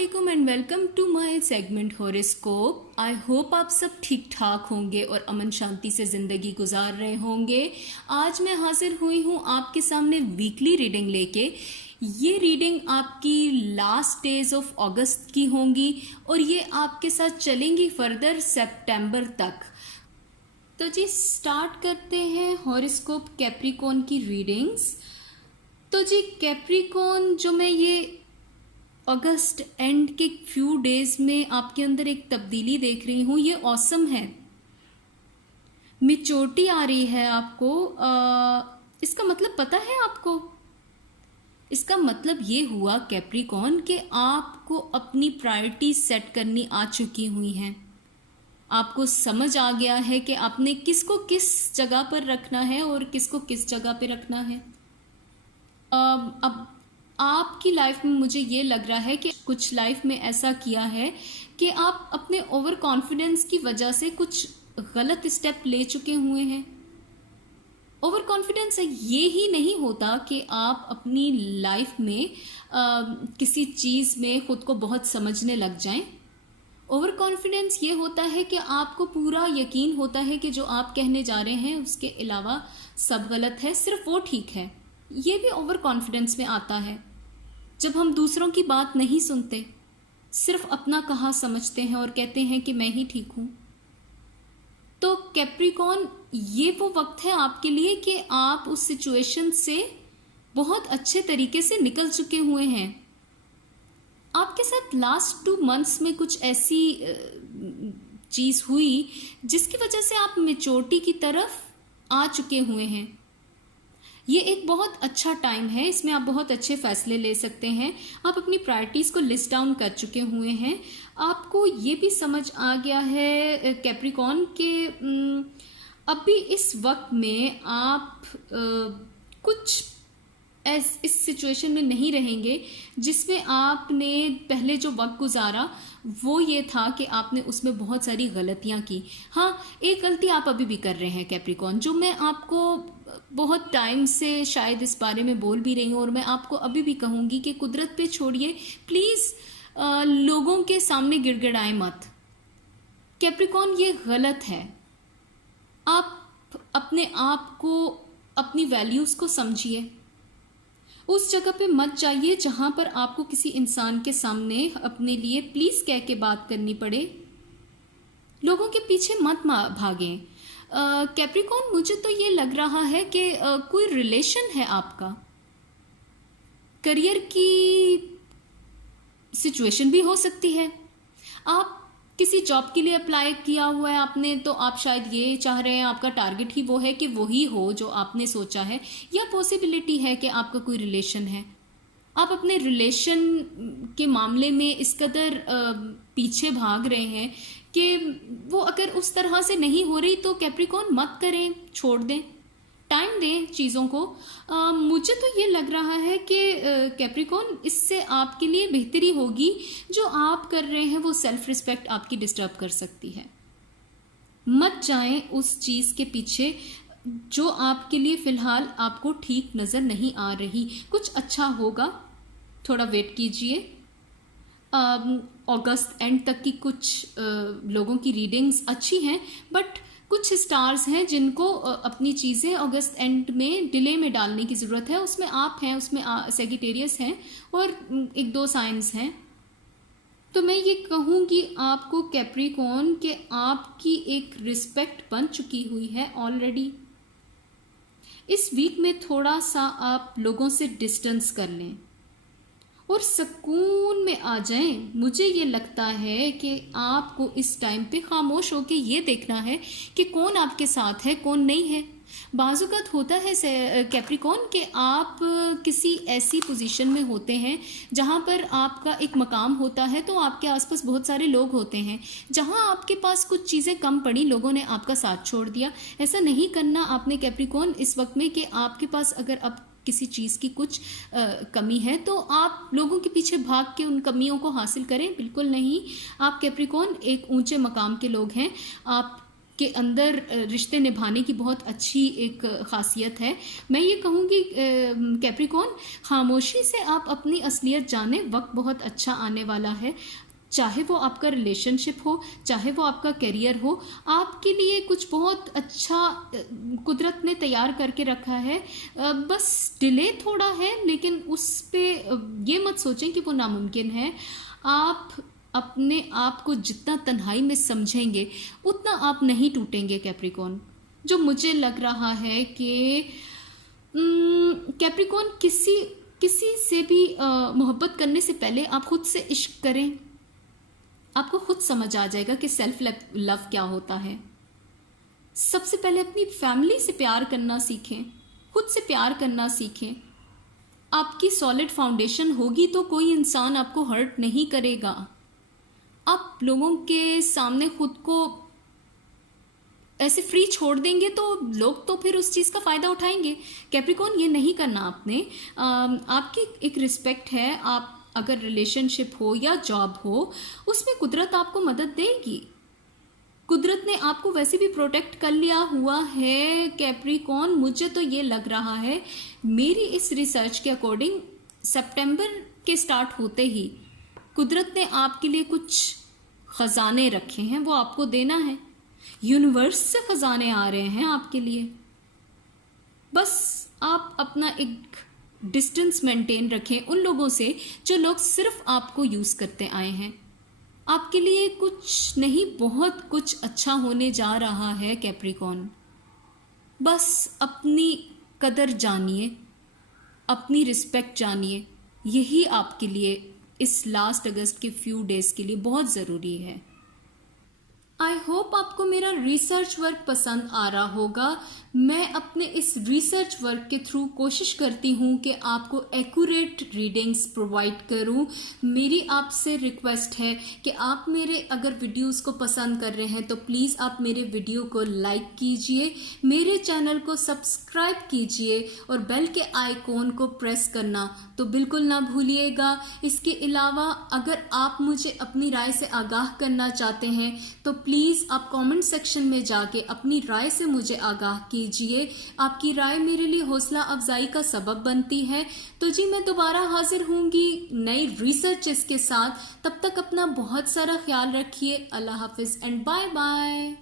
अस्सलामुअलैकुम and welcome to my segment horoscope. I hope आप सब ठीक ठाक होंगे और अमन शांति से ज़िंदगी गुजार रहे होंगे। आज मैं हाजिर हुई हूँ आपके सामने वीकली रीडिंग लेके। ये रीडिंग आपकी लास्ट डेज ऑफ अगस्त की होंगी और ये आपके साथ चलेंगी फर्दर सितंबर तक। तो जी स्टार्ट करते हैं हॉरोस्कोप कैप्रिकॉन की रीडिंग्स। तो जी कैप्रिकॉन, जो मैं ये अगस्त एंड के फ्यू डेज में आपके अंदर एक तब्दीली देख रही हूँ, ये ऑसम है। मैच्योरिटी आ रही है आपको। इसका मतलब पता है आपको? इसका मतलब ये हुआ कैप्रिकॉन कि आपको अपनी प्रायोरिटी सेट करनी आ चुकी हुई हैं। आपको समझ आ गया है कि आपने किसको किस जगह पर रखना है और किसको किस जगह पे रखना है। अब आपकी लाइफ में मुझे ये लग रहा है कि कुछ लाइफ में ऐसा किया है कि आप अपने ओवर कॉन्फिडेंस की वजह से कुछ गलत स्टेप ले चुके हुए हैं। ओवर कॉन्फिडेंस ये ही नहीं होता कि आप अपनी लाइफ में किसी चीज़ में खुद को बहुत समझने लग जाएं। ओवर कॉन्फिडेंस ये होता है कि आपको पूरा यकीन होता है कि जो आप कहने जा रहे हैं उसके अलावा सब गलत है, सिर्फ वो ठीक है। ये भी ओवर कॉन्फिडेंस में आता है जब हम दूसरों की बात नहीं सुनते, सिर्फ अपना कहा समझते हैं और कहते हैं कि मैं ही ठीक हूं। तो कैप्रिकॉन, ये वो वक्त है आपके लिए कि आप उस सिचुएशन से बहुत अच्छे तरीके से निकल चुके हुए हैं। आपके साथ लास्ट 2 मंथ्स में कुछ ऐसी चीज हुई जिसकी वजह से आप मैच्योरिटी की तरफ आ चुके हुए हैं। ये एक बहुत अच्छा टाइम है, इसमें आप बहुत अच्छे फैसले ले सकते हैं। आप अपनी प्रायोरिटीज़ को लिस्ट डाउन कर चुके हुए हैं। आपको ये भी समझ आ गया है कैप्रिकॉन के अभी इस वक्त में आप कुछ इस सिचुएशन में नहीं रहेंगे जिसमें आपने पहले जो वक्त गुजारा वो ये था कि आपने उसमें बहुत सारी गलतियां की। हाँ, एक गलती आप अभी भी कर रहे हैं कैप्रिकॉन, जो मैं आपको बहुत टाइम से शायद इस बारे में बोल भी रही हूँ और मैं आपको अभी भी कहूँगी कि कुदरत पे छोड़िए प्लीज़। लोगों के सामने गिड़गिड़ाएं मत कैप्रिकॉन, ये गलत है। आप अपने आप को, अपनी वैल्यूज़ को समझिए। उस जगह पे मत जाइए जहां पर आपको किसी इंसान के सामने अपने लिए प्लीज कह के बात करनी पड़े। लोगों के पीछे मत भागें। कैप्रिकॉन, मुझे तो ये लग रहा है कि कोई रिलेशन है आपका। करियर की सिचुएशन भी हो सकती है। आप किसी जॉब के लिए अप्लाई किया हुआ है आपने, तो आप शायद ये चाह रहे हैं, आपका टारगेट ही वो है कि वही हो जो आपने सोचा है। या पॉसिबिलिटी है कि आपका कोई रिलेशन है, आप अपने रिलेशन के मामले में इस कदर पीछे भाग रहे हैं कि वो अगर उस तरह से नहीं हो रही तो कैप्रिकॉन मत करें, छोड़ दें, टाइम दें चीज़ों को। मुझे तो ये लग रहा है कि कैप्रिकॉन, इससे आपके लिए बेहतरी होगी। जो आप कर रहे हैं वो सेल्फ रिस्पेक्ट आपकी डिस्टर्ब कर सकती है। मत जाएं उस चीज़ के पीछे जो आपके लिए फ़िलहाल आपको ठीक नज़र नहीं आ रही। कुछ अच्छा होगा, थोड़ा वेट कीजिए। अगस्त एंड तक की कुछ लोगों की रीडिंग्स अच्छी हैं, बट कुछ स्टार्स हैं जिनको अपनी चीज़ें अगस्त एंड में डिले में डालने की ज़रूरत है। उसमें आप हैं, उसमें सेजिटेरियस हैं और 1-2 साइंस हैं। तो मैं ये कहूँगी आपको कैप्रिकॉन कि आपकी एक रिस्पेक्ट बन चुकी हुई है ऑलरेडी। इस वीक में थोड़ा सा आप लोगों से डिस्टेंस कर लें और सुकून में आ जाएं। मुझे ये लगता है कि आपको इस टाइम पे खामोश होके ये देखना है कि कौन आपके साथ है, कौन नहीं है। बाज़ुकात होता है कैप्रिकॉन कि आप किसी ऐसी पोजीशन में होते हैं जहाँ पर आपका एक मकाम होता है, तो आपके आसपास बहुत सारे लोग होते हैं। जहाँ आपके पास कुछ चीज़ें कम पड़ी, लोगों ने आपका साथ छोड़ दिया। ऐसा नहीं करना आपने कैप्रिकॉन इस वक्त में कि आपके पास अगर अब किसी चीज़ की कुछ कमी है तो आप लोगों के पीछे भाग के उन कमियों को हासिल करें, बिल्कुल नहीं। आप कैप्रिकॉन एक ऊंचे मकाम के लोग हैं, आप के अंदर रिश्ते निभाने की बहुत अच्छी एक खासियत है। मैं ये कहूँगी कैप्रिकॉर्न, खामोशी से आप अपनी असलियत जाने, वक्त बहुत अच्छा आने वाला है। चाहे वो आपका रिलेशनशिप हो, चाहे वो आपका करियर हो, आपके लिए कुछ बहुत अच्छा कुदरत ने तैयार करके रखा है। बस डिले थोड़ा है, लेकिन उस पे ये मत सोचें कि वो नामुमकिन है। आप अपने आप को जितना तन्हाई में समझेंगे उतना आप नहीं टूटेंगे कैप्रिकॉर्न। जो मुझे लग रहा है कि कैप्रिकॉर्न, किसी से भी मोहब्बत करने से पहले आप खुद से इश्क करें। आपको खुद समझ आ जाएगा कि सेल्फ लव क्या होता है। सबसे पहले अपनी फैमिली से प्यार करना सीखें, खुद से प्यार करना सीखें। आपकी सॉलिड फाउंडेशन होगी तो कोई इंसान आपको हर्ट नहीं करेगा। आप लोगों के सामने खुद को ऐसे फ्री छोड़ देंगे तो लोग तो फिर उस चीज़ का फ़ायदा उठाएंगे। कैप्रिकॉर्न, ये नहीं करना आपने। आपकी एक रिस्पेक्ट है। आप अगर रिलेशनशिप हो या जॉब हो, उसमें कुदरत आपको मदद देगी। कुदरत ने आपको वैसे भी प्रोटेक्ट कर लिया हुआ है कैप्रिकॉर्न। मुझे तो ये लग रहा है, मेरी इस रिसर्च के अकॉर्डिंग, सितंबर के स्टार्ट होते ही कुदरत ने आपके लिए कुछ खजाने रखे हैं, वो आपको देना है। यूनिवर्स से खजाने आ रहे हैं आपके लिए। बस आप अपना एक डिस्टेंस मेंटेन रखें उन लोगों से जो लोग सिर्फ आपको यूज़ करते आए हैं। आपके लिए कुछ नहीं, बहुत कुछ अच्छा होने जा रहा है कैप्रिकॉर्न। बस अपनी कदर जानिए, अपनी रिस्पेक्ट जानिए। यही आपके लिए इस लास्ट अगस्त के फ्यू डेज के लिए बहुत ज़रूरी है। आई होप आपको मेरा रिसर्च वर्क पसंद आ रहा होगा। मैं अपने इस रिसर्च वर्क के थ्रू कोशिश करती हूँ कि आपको एक्यूरेट रीडिंग्स प्रोवाइड करूँ। मेरी आपसे रिक्वेस्ट है कि आप मेरे अगर वीडियोस को पसंद कर रहे हैं तो प्लीज़ आप मेरे वीडियो को लाइक कीजिए, मेरे चैनल को सब्सक्राइब कीजिए और बेल के आइकॉन को प्रेस करना तो बिल्कुल ना भूलिएगा। इसके अलावा अगर आप मुझे अपनी राय से आगाह करना चाहते हैं तो प्लीज़ आप कमेंट सेक्शन में जाके अपनी राय से मुझे आगाह कीजिए। आपकी राय मेरे लिए हौसला अफजाई का सबब बनती है। तो जी, मैं दोबारा हाजिर होंगी नई रिसर्चेस के साथ। तब तक अपना बहुत सारा ख्याल रखिए। अल्लाह हाफिज़ एंड बाय बाय।